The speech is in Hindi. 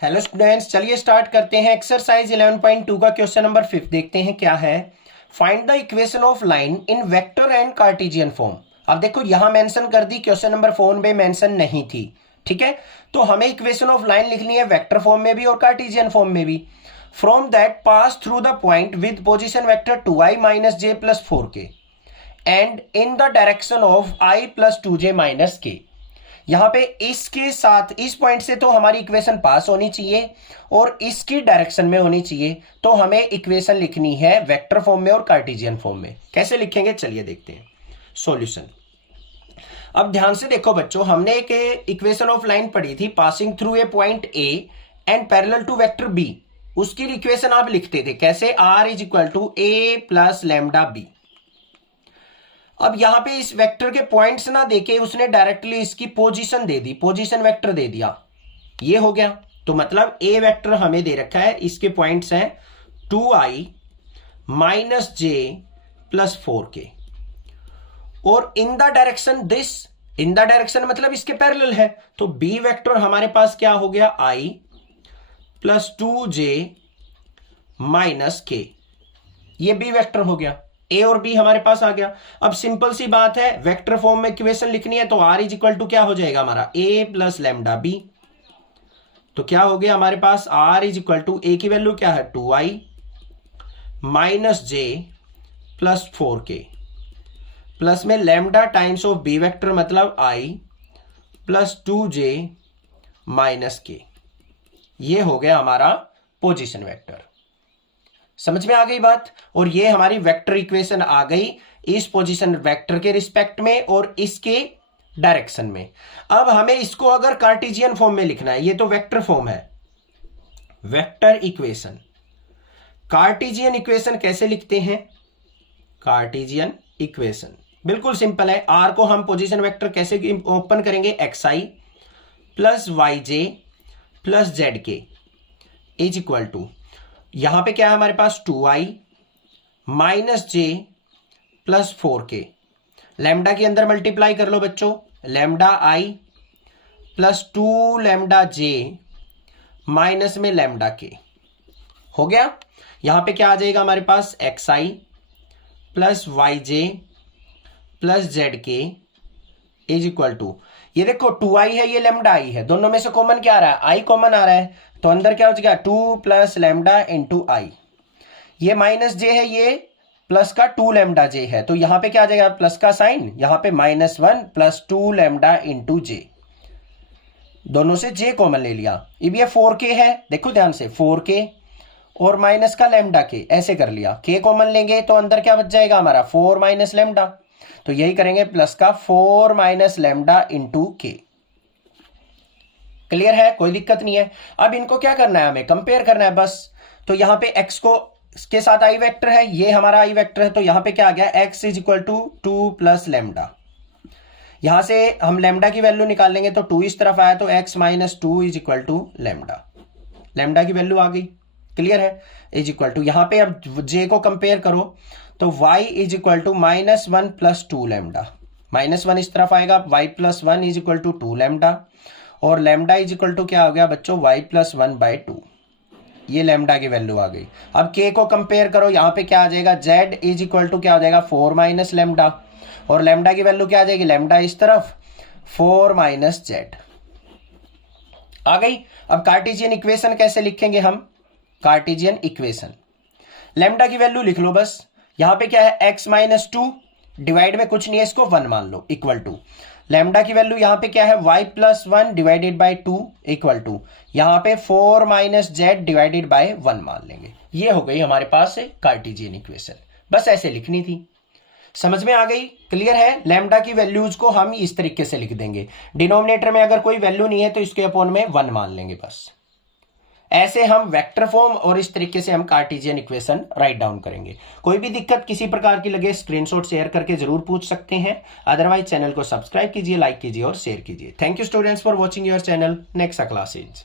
हेलो स्टूडेंट्स, चलिए स्टार्ट करते हैं। एक्सरसाइज 11.2 का क्वेश्चन नंबर 5 देखते हैं क्या है। Find the equation of line in vector and Cartesian form. अब देखो यहां मेंशन कर दी, क्वेश्चन नंबर 4 में मेंशन नहीं थी। ठीक है, तो हमें इक्वेशन ऑफ लाइन लिखनी है वेक्टर फॉर्म में भी और कार्टेशियन फॉर्म में भी। From that pass through the point with position vector 2i minus J plus 4k and in the direction of i plus 2j minus k। यहां पे इसके साथ इस पॉइंट से तो हमारी इक्वेशन पास होनी चाहिए और इसकी डायरेक्शन में होनी चाहिए, तो हमें इक्वेशन लिखनी है वेक्टर फॉर्म में और कार्टेशियन फॉर्म में। कैसे लिखेंगे चलिए देखते हैं सॉल्यूशन। अब ध्यान से देखो बच्चों, हमने एक इक्वेशन ऑफ लाइन पढ़ी थी passing through a point A and parallel to vector B. उसकी इक्वेशन आप लिखते थे कैसे, r is equal to A plus lambda B. अब यहां पे इस वेक्टर के पॉइंट्स ना देके उसने डायरेक्टली इसकी पोजीशन दे दी, पोजीशन वेक्टर दे दिया, ये हो गया। तो मतलब ए वेक्टर हमें दे रखा है, इसके पॉइंट्स हैं 2i minus J plus 4k और in the direction this, in the direction मतलब इसके पैरेलल है, तो बी वेक्टर हमारे पास क्या हो गया, i plus 2j minus k, ये बी वेक्टर हो गया। ए और बी हमारे पास आ गया। अब सिंपल सी बात है, वेक्टर फॉर्म में इक्वेशन लिखनी है तो r इज इक्वल टू क्या हो जाएगा हमारा, a प्लस लैम्डा बी। तो क्या हो गया हमारे पास, r is equal to A की वैल्यू क्या है 2i minus J plus 4k plus में lambda times of B vector मतलब i plus 2j minus k। ये हो गया हमारा पोजीशन वेक्टर। समझ में आ गई बात। और ये हमारी वेक्टर इक्वेशन आ गई इस पोजीशन वेक्टर के रिस्पेक्ट में और इसके डायरेक्शन में। अब हमें इसको अगर कार्टेशियन फॉर्म में लिखना है, ये तो वेक्टर फॉर्म है, वेक्टर इक्वेशन। कार्टेशियन इक्वेशन कैसे लिखते हैं, कार्टेशियन इक्वेशन बिल्कुल सिंपल है। r को हम पोजीशन वेक्टर कैसे ओपन करेंगे, xi plus yj plus zk is equal to, यहां पे क्या है हमारे पास 2i minus J plus 4k। Lambda के अंदर मल्टीप्लाई कर लो बच्चों, lambda i plus 2 lambda J minus में लैम्डा k हो गया। यहां पे क्या आ जाएगा हमारे पास, xi plus yj plus zk is equal to, ये देखो 2i है, ये लैम्डा i है, दोनों में से कॉमन क्या आ रहा है, i कॉमन आ रहा है, तो अंदर क्या हो जाएगा 2 प्लस लैम्डा इंटू आई। ये माइनस जे है, ये प्लस का 2 लैम्डा जे है, तो यहां पे क्या आ जाएगा प्लस का साइन, यहां पे -1 प्लस 2 लैम्डा इंटू जे, दोनों से जे कॉमन ले लिया। अब ये 4k है, देखो ध्यान से 4k और माइनस का लैम्डा के ऐसे कर लिया, k कॉमन लेंगे तो अंदर क्या बच जाएगा हमारा 4 माइनस लैम्डा, तो यही करेंगे प्लस का 4 माइनस लैम्डा इंटू के। क्लियर है, कोई दिक्कत नहीं है। अब इनको क्या करना है, हमें कंपेयर करना है बस। तो यहां पे x को इसके साथ i वेक्टर है, ये हमारा i वेक्टर है, तो यहां पे क्या आ गया x is equal to 2 plus lambda. यहां से हम लैम्डा की वैल्यू निकाल लेंगे, तो 2 इस तरफ आया तो x minus 2 is equal to lambda, lambda की वैल्यू आ गई। क्लियर है, इज इक्वल टू, यहां पे अब j को कंपेयर करो तो y is equal to -1 plus 2 lambda, -1 इस तरफ आएगा, y plus 1 is equal to 2 lambda और लैम्डा इज इक्वल टू क्या हो गया बच्चों, y प्लस 1 बाई 2, ये लैम्डा की वैल्यू आ गई। अब k को कंपेयर करो, यहां पे क्या आ जाएगा, z इज इक्वल टू क्या हो जाएगा 4 माइनस लैम्डा और लैम्डा की वैल्यू क्या आ जाएगी, लैम्डा इस तरफ 4 माइनस z आ गई। अब कार्टेशियन इक्वेशन कैसे लिखेंगे हम, कार्टेशियन इक्वेशन लैम्डा की वैल्यू लिख लो बस। यहां पे क्या है x माइनस 2, डिवाइड में कुछ नहीं है, इसको 1 मान लो, इक्वल टू लैम्डा की वैल्यू यहां पे क्या है y plus 1 divided by 2 equal to यहां पे 4 माइनस z डिवाइडेड बाय 1 मान लेंगे। ये हो गई हमारे पास कार्टेशियन इक्वेशन, बस ऐसे लिखनी थी। समझ में आ गई, क्लियर है। लैम्डा की वैल्यूज को हम इस तरीके से लिख देंगे, डिनोमिनेटर में अगर कोई वैल्यू नहीं है तो इसके अपॉन में 1 मान लेंगे बस। ऐसे हम वेक्टर फॉर्म और इस तरीके से हम कार्टेशियन इक्वेशन राइट डाउन करेंगे। कोई भी दिक्कत किसी प्रकार की लगे स्क्रीनशॉट शेयर करके जरूर पूछ सकते हैं, अदरवाइज चैनल को सब्सक्राइब कीजिए, लाइक कीजिए और शेयर कीजिए। Thank you students for watching your channel. Next classes.